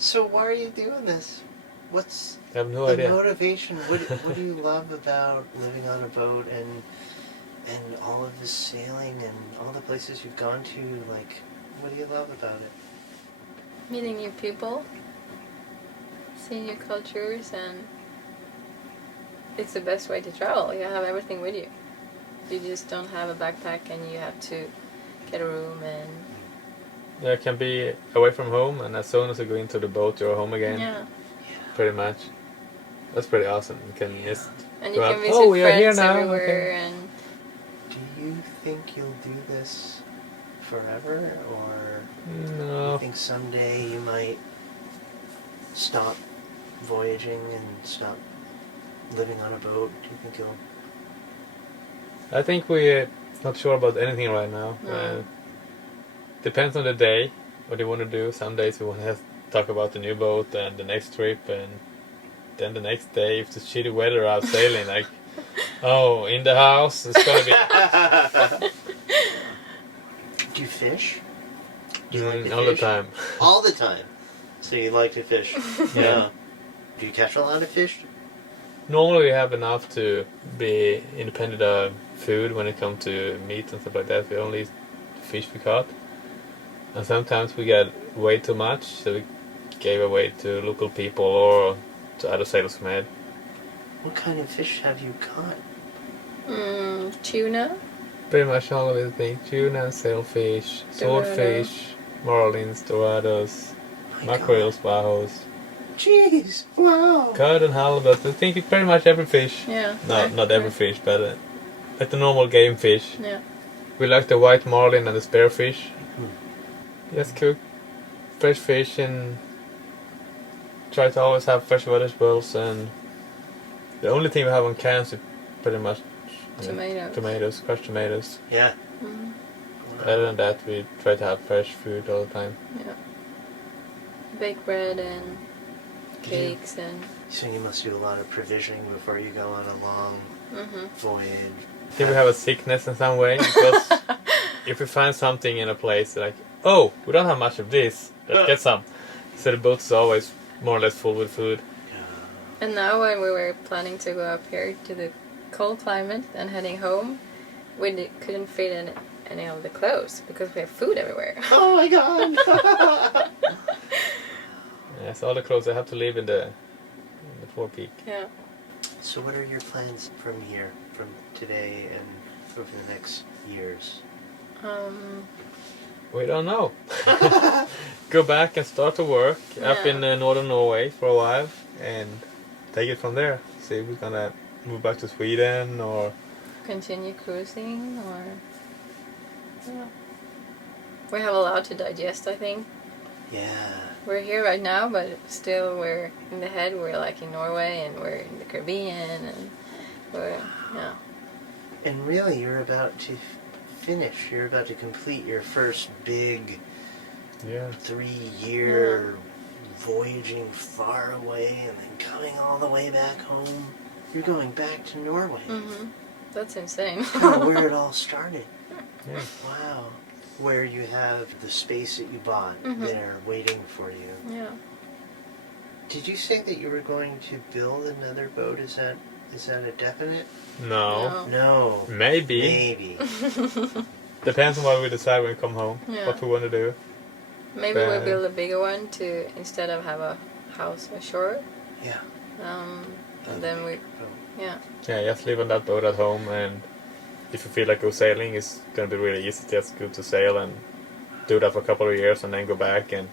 So why are you doing this? What's I have no the idea. motivation? What do you love about living on a boat and all of this sailing and all the places you've gone to? Like, what do you love about it? Meeting new people, seeing new cultures, and it's the best way to travel. You have everything with you. You just don't have a backpack and you have to get a room and... Yeah, it can be away from home, and as soon as you go into the boat, you're home again. Yeah. Pretty much. That's pretty awesome. You can just And go you out, can visit "Oh, we are here friends now." everywhere Okay. and... Do you think you'll do this forever, or do No. you think someday you might stop voyaging and stop living on a boat? Do you think you'll... I think we're not sure about anything right now. No. Depends on the day, what you want to do. Some days we want to talk about the new boat and the next trip, and then the next day, if it's shitty weather out sailing, like, oh, in the house, it's gonna be... Do you fish? Do you like to all fish? the time. All the time. So you like to fish? Yeah. Do you catch a lot of fish? Normally we have enough to be independent of food when it comes to meat and stuff like that. We only eat fish we caught. And sometimes we get way too much, so we gave away to local people or to other sailors who made. What kind of fish have you caught? Tuna. Pretty much all of it, I think. Tuna, sailfish, swordfish, marlins, dorados, My mackerels, bajos, Jeez! Wow! cod and halibut. I think it's pretty much every fish. Yeah. Not every fish, but like the normal game fish. Yeah. We like the white marlin and the spearfish. Hmm. Just cook fresh fish and try to always have fresh vegetables, and the only thing we have on cans is pretty much Tomatoes. crushed tomatoes. Yeah. Mm. Other than that, we try to have fresh food all the time. Yeah. Baked bread and cakes and... So you must do a lot of provisioning before you go on a long voyage. I think we have a sickness in some way, because if we find something in a place, like, oh, we don't have much of this, let's get some. So the boat is always more or less full with food. And now when we were planning to go up here to the cold climate and heading home, we couldn't fit in any of the clothes because we have food everywhere. Oh my god! Yes, all the clothes I have to leave in the forepeak. Yeah. So what are your plans from here, from today and over the next years? We don't know. Go back and start to work up in northern Norway for a while and take it from there. See if we're gonna move back to Sweden or... Continue cruising or... Yeah. We have a lot to digest, I think. Yeah. We're here right now, but still we're in the head. We're like in Norway and we're in the Caribbean and we're, yeah. And really, you're about to finish. You're about to complete your first big 3-year voyaging far away and then coming all the way back home. You're going back to Norway. That's insane. Kind of where it all started. Yeah. Wow. Where you have the space that you bought there waiting for you. Yeah. Did you say that you were going to build another boat? Is that a definite? No. No. Maybe. Maybe. Depends on what we decide when we come home. Yeah. What we want to do. Maybe we'll build a bigger one to, instead of have a house ashore. Yeah. And then we, Yeah, just live on that boat at home, and if you feel like go sailing, it's going to be really easy to just go to sail and do that for a couple of years and then go back. And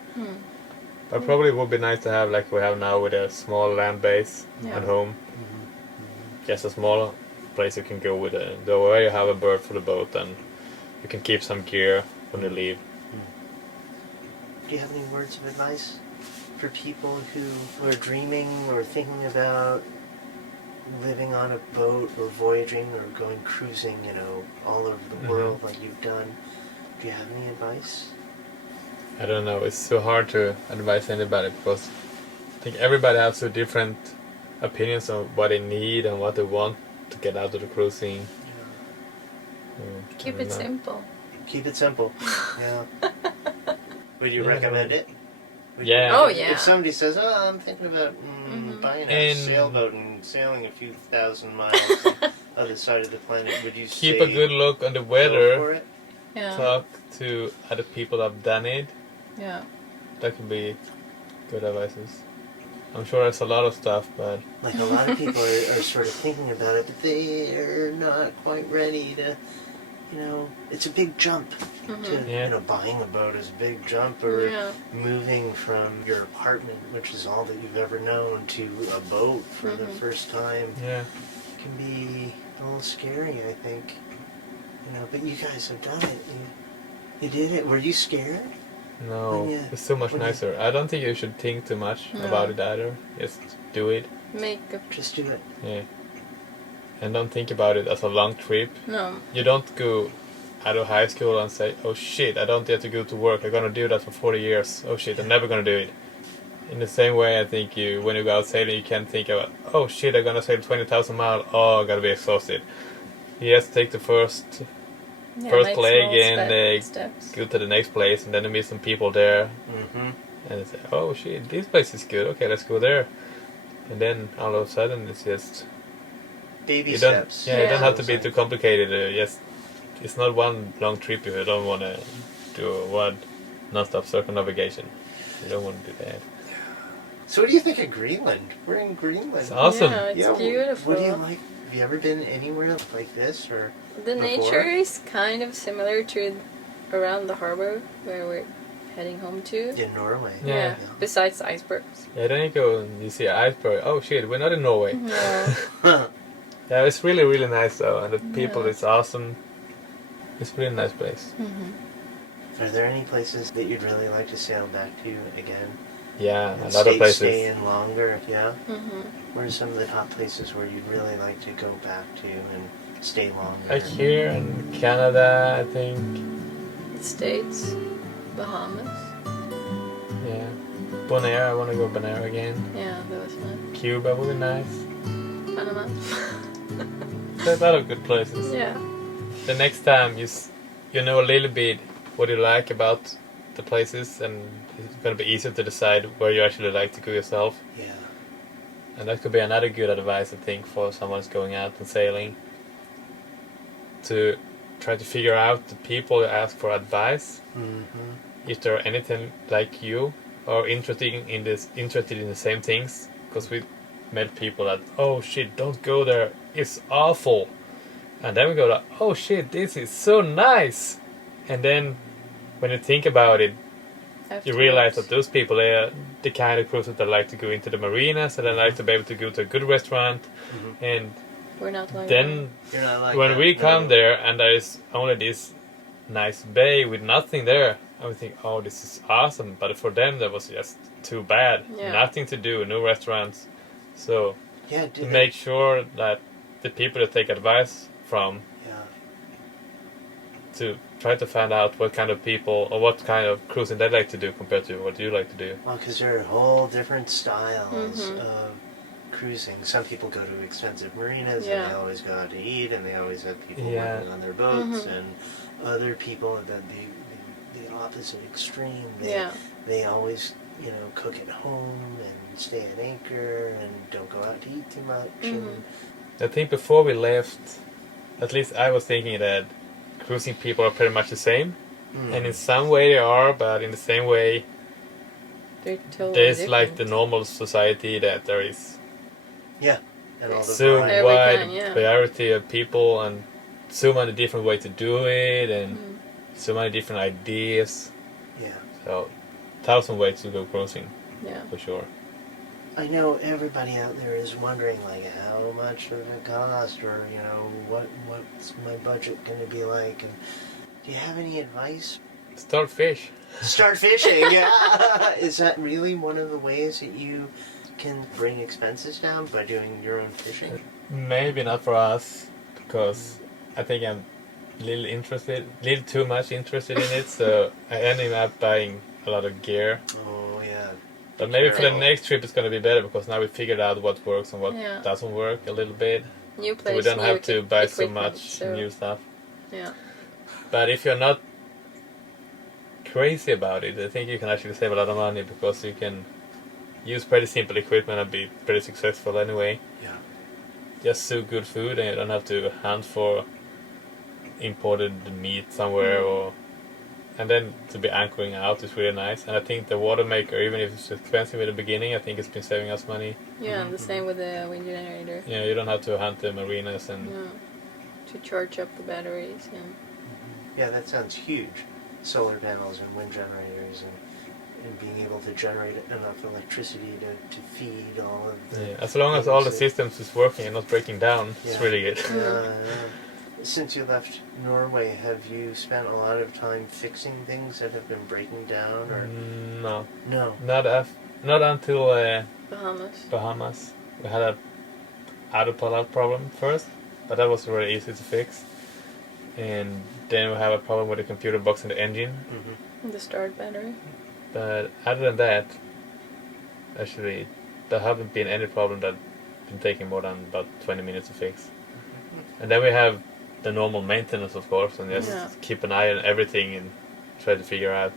but probably would be nice to have like we have now with a small land base at home. Just a small place you can go with the way you have a berth for the boat, and you can keep some gear when you leave. Do you have any words of advice for people who are dreaming or thinking about living on a boat or voyaging or going cruising, all over the world like you've done? Do you have any advice? I don't know, it's so hard to advise anybody because I think everybody has so different opinions on what they need and what they want to get out of the cruising. keep it simple. Keep it simple. Yeah. Would you recommend it? Yeah. Oh, yeah. If somebody says, "Oh, I'm thinking about buying a And- sailboat and sailing a few thousand miles other side of the planet," would you Keep say a good look on the go for weather. it? Yeah. Talk to other people that have done it. Yeah. That could be good advices. I'm sure there's a lot of stuff, but Like a lot of people are sort of thinking about it, but they're not quite ready to. It's a big jump. To buying a boat is a big jump, or moving from your apartment, which is all that you've ever known, to a boat for the first time. yeah. Can be a little scary, I think. But you guys have done it. You did it. Were you scared? No, When you- it's so much when you- nicer. I don't think you should think too much No. about it either. Just do it. Make a... Just do it. Yeah. And don't think about it as a long trip. No. You don't go out of high school and say, "Oh shit, I don't get to go to work. I'm gonna do that for 40 years. Oh shit, I'm never gonna do it." In the same way, I think when you go out sailing, you can't think about, "Oh shit, I'm gonna sail 20,000 miles. Oh, I'm gonna be exhausted." You just take the first make leg small and steps. go to the next place, and then you meet some people there, Mm-hmm. and they say, "Oh shit, this place is good. Okay, let's go there." And then all of a sudden, it's just Baby you don't. steps. Yeah, you don't have to be Sounds too like- complicated. Just it's not one long trip if you don't want to do one non-stop circumnavigation. You don't want to do that. So what do you think of Greenland? We're in Greenland. It's awesome. Yeah, it's Yeah, beautiful. What do you like? Have you ever been anywhere like this, or? The before? nature is kind of similar to around the harbor where we're heading home to. In Norway. Yeah. Besides icebergs. Yeah, then you go and you see an iceberg. Oh shit, we're not in Norway. Yeah. Yeah, it's really really nice though, and the people Yeah. is awesome. It's a really nice place. Are there any places that you'd really like to sail back to again? Yeah, And a lot of stay places. in longer, yeah? Mm-hmm. What are some of the top places where you'd really like to go back to and stay longer? Like here in Canada, I think. The States, Bahamas. Yeah, Bonaire. I want to go Bonaire again. Yeah, that was nice. Cuba would be nice. Panama. There's a lot of good places. Yeah. The next time you know a little bit what you like about the places, and it's going to be easier to decide where you actually like to go yourself. Yeah. And that could be another good advice, I think, for someone's going out and sailing. To try to figure out the people who ask for advice, Mm-hmm. if they're anything like you or interested in the same things. Because we met people that, "Oh shit, don't go there, it's awful," and then we go like, "Oh shit, this is so nice," and then when you think about it, you realize that those people, they are the kind of cruisers that like to go into the marinas, and they like to be able to go to a good restaurant, and We're not like then You're not like when that, we no. come there and there is only this nice bay with nothing there, I would think, "Oh, this is awesome," but for them that was just too bad. Yeah. Nothing to do, no restaurants. So Yeah, to did make sure that the people that take advice from, Yeah. to try to find out what kind of people or what kind of cruising they like to do compared to what you like to do. Well, because there are whole different styles Mhm. of cruising. Some people go to expensive marinas Yeah. and they always go out to eat, and they always have people Yeah. working on their boats, Mhm. and other people at the opposite extreme. They, Yeah. they always, cook at home and stay at anchor and don't go out to eat too much. And I think before we left, at least I was thinking that cruising people are pretty much the same. And in some way they are, but in the same way, They're totally there's different. like the normal society that there is and all the so variety. Every wide kind, yeah. variety of people and so many different ways to do it and so many different ideas. Yeah. So, 1,000 ways to go cruising, Yeah. for sure. I know everybody out there is wondering, like, how much does it cost, or what's my budget going to be like? And do you have any advice? Start fish. Start fishing. Yeah. Is that really one of the ways that you can bring expenses down, by doing your own fishing? Maybe not for us, because I think I'm a little too much interested in it, so I ended up buying a lot of gear. Oh yeah. But maybe for the Careful. next trip it's going to be better, because now we figured out what works and what Yeah. doesn't work a little bit. New So place. we don't new have to buy so equipment, much so, new stuff. Yeah. But if you're not crazy about it. I think you can actually save a lot of money because you can use pretty simple equipment and be pretty successful anyway. Yeah. Just so good food, and you don't have to hunt for imported meat somewhere, and then to be anchoring out is really nice. And I think the water maker, even if it's expensive in the beginning, I think it's been saving us money. Yeah, the same with the wind generator. Yeah, you don't have to hunt the marinas and No, to charge up the batteries and. Yeah, that sounds huge. Solar panels and wind generators and being able to generate enough electricity to feed all of the... as long as all the systems is working and not breaking down, it's really good. Since you left Norway, have you spent a lot of time fixing things that have been breaking down? Or No. Not until Bahamas. We had a autopilot problem first, but that was really easy to fix. And then we have a problem with the computer box in the engine. And the start battery. But other than that, actually, there haven't been any problem that been taking more than about 20 minutes to fix. And then we have the normal maintenance, of course, and just keep an eye on everything and try to figure out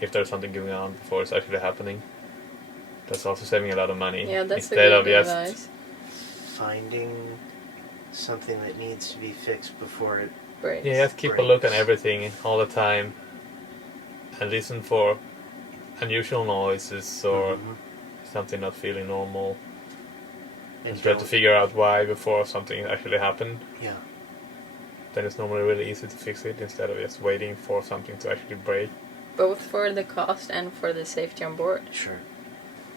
if there's something going on before it's actually happening. That's also saving a lot of money. Yeah, that's instead a of good just advice. Finding something that needs to be fixed before it breaks. Yeah, just keep a look on everything all the time and listen for unusual noises or something not feeling normal. And try to figure out why before something actually happened. Yeah. Then it's normally really easy to fix it instead of just waiting for something to actually break. Both for the cost and for the safety on board. Sure.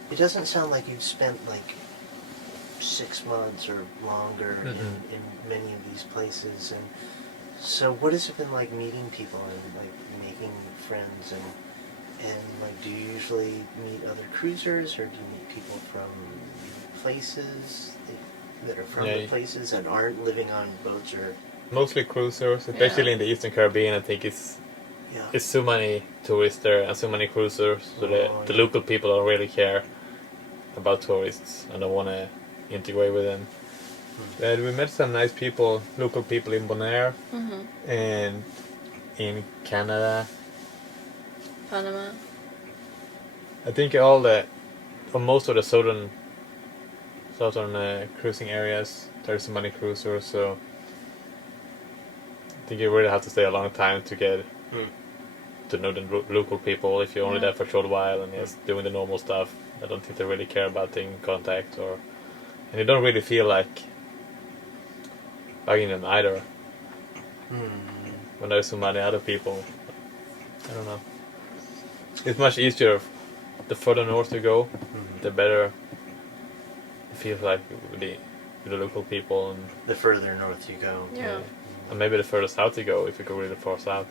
It doesn't sound like you've spent like 6 months or longer in many of these places. And so what has it been like meeting people and like making friends and like do you usually meet other cruisers or do you meet people from places that are from the places and aren't living on boats or... Mostly cruisers, especially in the Eastern Caribbean. I think it's so many tourists there and so many cruisers, so the local people don't really care about tourists and don't want to integrate with them. But we met some nice people, local people in Bonaire and in Canada, Panama. I think most of the southern cruising areas, there's so many cruisers, so I think you really have to stay a long time to get to know the local people. If you're only there for a short while and just doing the normal stuff, I don't think they really care about taking contact and you don't really feel like bugging them either. When there's so many other people, I don't know. It's much easier the further north you go, the better it feels like with the local people. And the further north you go. Yeah. And maybe the further south you go, if you go really far south.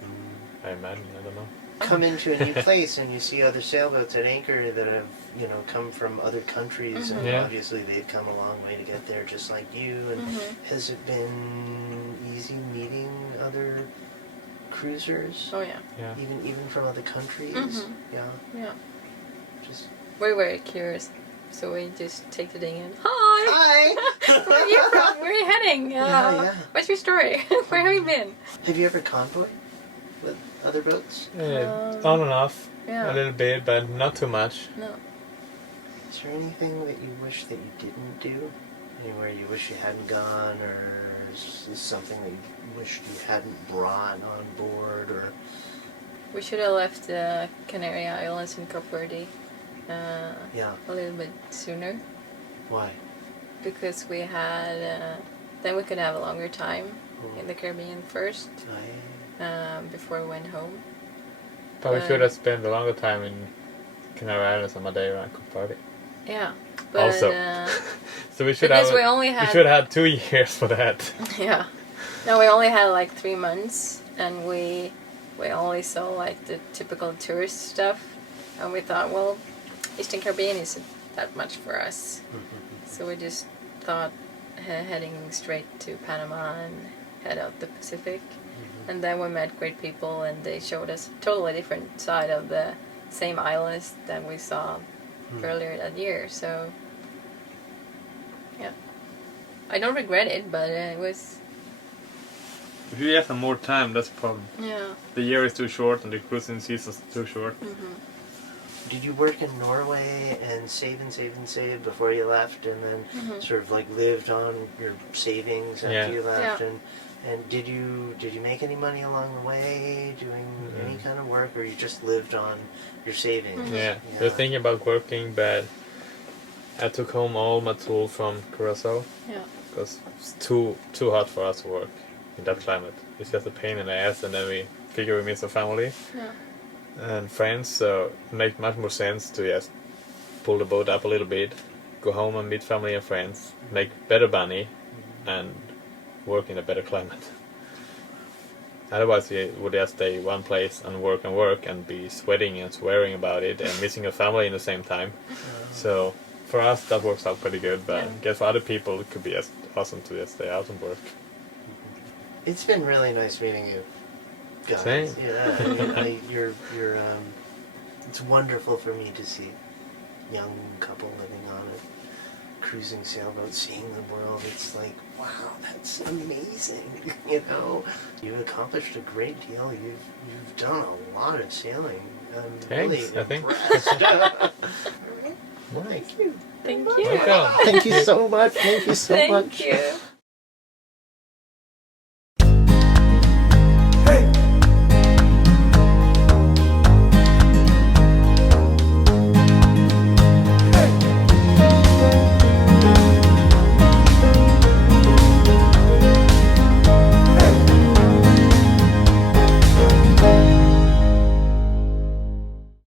I imagine, I don't know. Come into a new place and you see other sailboats at anchor that have, come from other countries and obviously they've come a long way to get there just like you. And has it been easy meeting other cruisers? Oh yeah. Even from other countries? Yeah. Just... We're very curious. So we just take the ding in. Hi! Hi! Where are you from? Where are you heading? What's your story? Where have you been? Have you ever convoyed with other boats? On and off. A little bit, but not too much. No. Is there anything that you wish that you didn't do? Anywhere you wish you hadn't gone, or is this something that you wished you hadn't brought on board, or... We should have left the Canary Islands and Cape Verde a little bit sooner. Why? Because we had... then we could have a longer time in the Caribbean first, before we went home. But we should have spent a longer time in Canary Islands and Madeira and Cape Verde. Yeah. But, also. So we should because have... we only had... We should have had 2 years for that. Yeah. No, we only had like 3 months, and we only saw like the typical tourist stuff, and we thought, well, Eastern Caribbean isn't that much for us. So we just thought heading straight to Panama and head out the Pacific. And then we met great people, and they showed us a totally different side of the same islands than we saw earlier that year. So, yeah. I don't regret it, but it was If you have more time, that's a problem. Yeah. The year is too short and the cruising season is too short. Did you work in Norway and save before you left, and then sort of like lived on your savings after you left? Yeah. And did you make any money along the way doing any kind of work, or you just lived on your savings? Yeah, we were thinking about working, but I took home all my tools from Curacao. Yeah. Because it's too hot for us to work in that climate. It's just a pain in the ass, and then we figure we miss our family and friends, so it makes much more sense to just pull the boat up a little bit, go home and meet family and friends, make better money, and work in a better climate. Otherwise we would just stay one place and work and be sweating and swearing about it and missing a family in the same time. So for us that works out pretty good, but I guess for other people it could be just awesome to just stay out and work. It's been really nice meeting you guys. Same. Yeah, I mean, you're it's wonderful for me to see young couple living on a cruising sailboat, seeing the world. It's like, wow, that's amazing. You know, you've accomplished a great deal. You've done a lot of sailing. I'm Thanks, really I think. impressed. Nice. Thank you. Thank you. Welcome. Thank you so much. Thank you so much. Thank you.